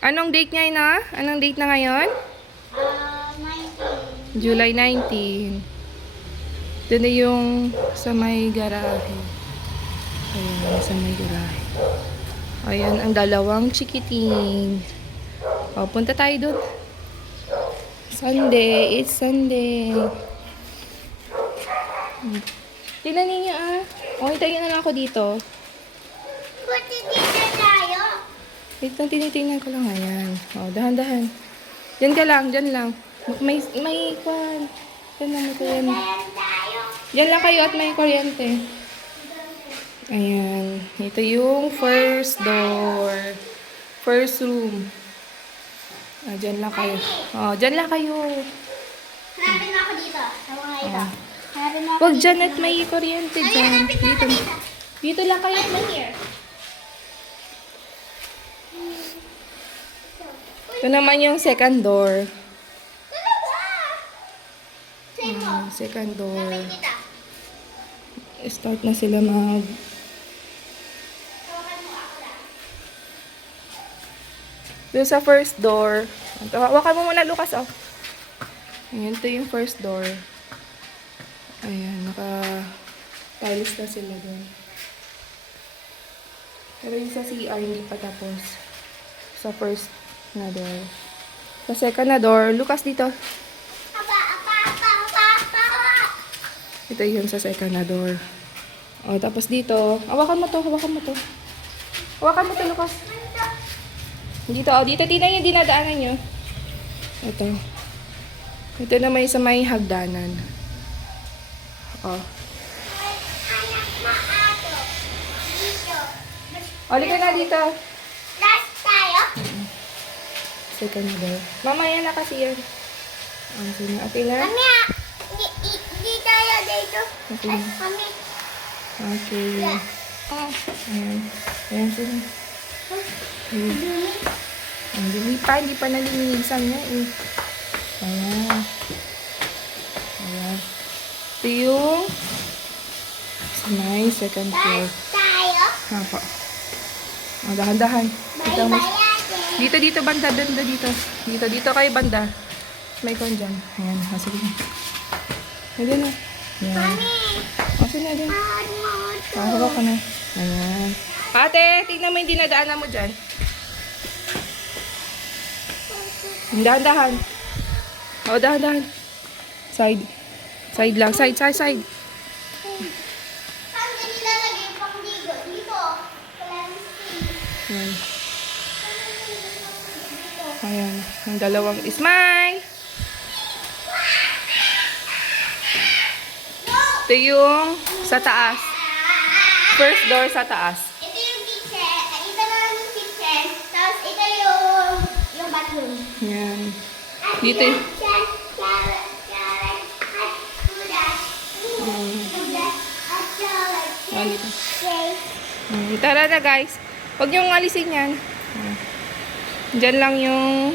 Anong date ngayon na? Anong date na ngayon? 19. July 19. Ito na yung sa may garahe. Ayan, sa may garahe. Ayan, ang dalawang chikiting. O, punta tayo dun. Sunday. It's Sunday. Tingnan ninyo ah. O, hintayin na lang ako dito. Buti dito tayo. Wait lang, tinitingnan ko lang. Ayan. O, dahan-dahan. Diyan ka lang, diyan lang. May kwan. Diyan lang, may kuryente. Ayan tayo. Diyan lang kayo at may kuryente. Ayan. Ito yung first door. First room. Ah, diyan lang kayo. O, diyan lang kayo. Hanapin mo ako dito. Sa mga ito. Hanapin mo ako Huwag dito. dyan at may kuryente Ay, dyan. hanapin mo ako dito. Dito lang kayo. I'm here. Ito naman yung second door. Talaga? Sa'yo mo. Second door. Hanapin kita. Start na sila mag... Hawakan mo ako lang. Doon sa first door. Hawakan mo muna, Lucas, oh. Ayan, ito yung first door. Ayan, naka-tiles na sila doon. Pero yung sa CR, hindi pa tapos. Sa first na door. Sa second na door, Lucas, dito. Apa. Ito yung sa second na door. O, tapos dito. Hawakan mo to, hawakan mo to. Hawakan mo to, Lucas. Dito, oh, dito, tingnan yung dinadaanan nyo. Ito. Ito na may sa may hagdanan. Oh. Anak mo ato. Dito. Halika na dito. Last tayo. Second door. Mamaya na kasi yan. Okay na. Okay na? Mami, di tayo dito. Okay. Ay, mami. Okay. Ayan. Ayan sila. Ayan. Hindi pa nalilinisan niya eh. Ayan. Ayan. Ito yung sa may second floor. Last tayo. Hapa. O, dahan-dahan. Ito mo. Bye-bye. Dito, banda. Dito kayo, banda. May kon dyan. Ayan. Sige na. Ayan na. Ayan. Mami, Sige na din. ano to? Pakakawa ka na. Ayan. Ate, tingnan mo yung dinadaanan mo dyan. Dahan-dahan. O, dahan-dahan. Side. Side lang. Side. Saan ka nilalagay yung pangdigo? Dito. Ayan. Ayan. Ang dalawang smile. Ito yung sa taas. First door sa taas. Ito yung kitchen. Ito na lang yung kitchen. Tapos ito yung bathroom. Ayan. At Dito yung yung... kitchen, shower, at ulas. Ulas, at shower, Ayan, dito. safe. Tara na guys. Huwag niyong alisin yan. Ayan. Diyan lang yung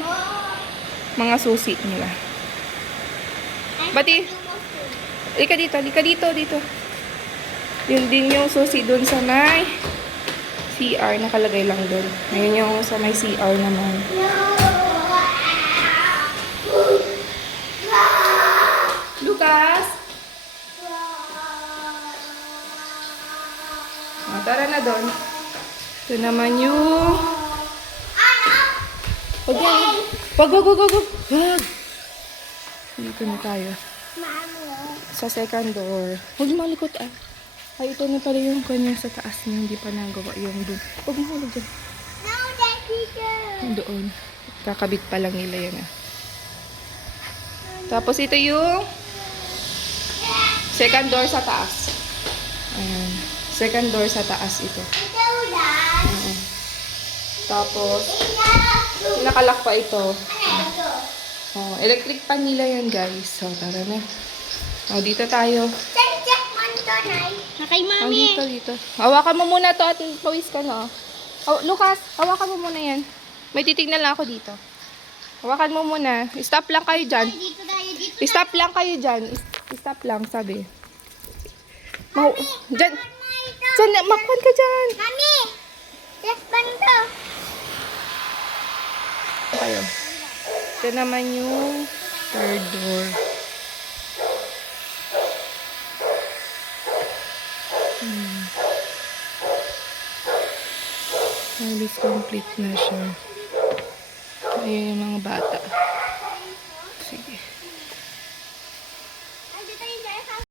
mga susi nila. Bati. Lika dito. Yun din yung susi dun sa may CR. Nakalagay lang dun. Ngayon yung sa may CR naman. Lucas! Tara na dun. Ito naman yung... Huwag yan. Wag. Dito na tayo. Sa second door. Huwag malikot ah. Ay, ito na pala yung kanya sa taas niya. Hindi pa nagawa yung doon. Huwag mo hulog dyan. No, that teacher. Doon. Kakabit pa lang nila yan ah. Tapos ito yung second door sa taas. Ayan. Second door sa taas ito. Ito ulas. Ayan. Tapos, Ito. nakalak pa ito. Ano ito? Oh, electric pan nila yan guys. So, tara na. Oh, dito tayo. Check man to, Nay. Okay, Oh, dito. Hawakan mo muna to at pawis ka na. Oh, Lucas, hawakan mo muna yan. May titignan lang ako dito. Hawakan mo muna. Stop lang kayo dyan. Dito tayo, dito. Stop lang kayo dyan. Stop lang, sabi. Dyan. Dyan, makwan ka dyan. Mami! Check man to. Kayo. Ito naman yung third door. Halos complete na siya. Ayun yung mga bata.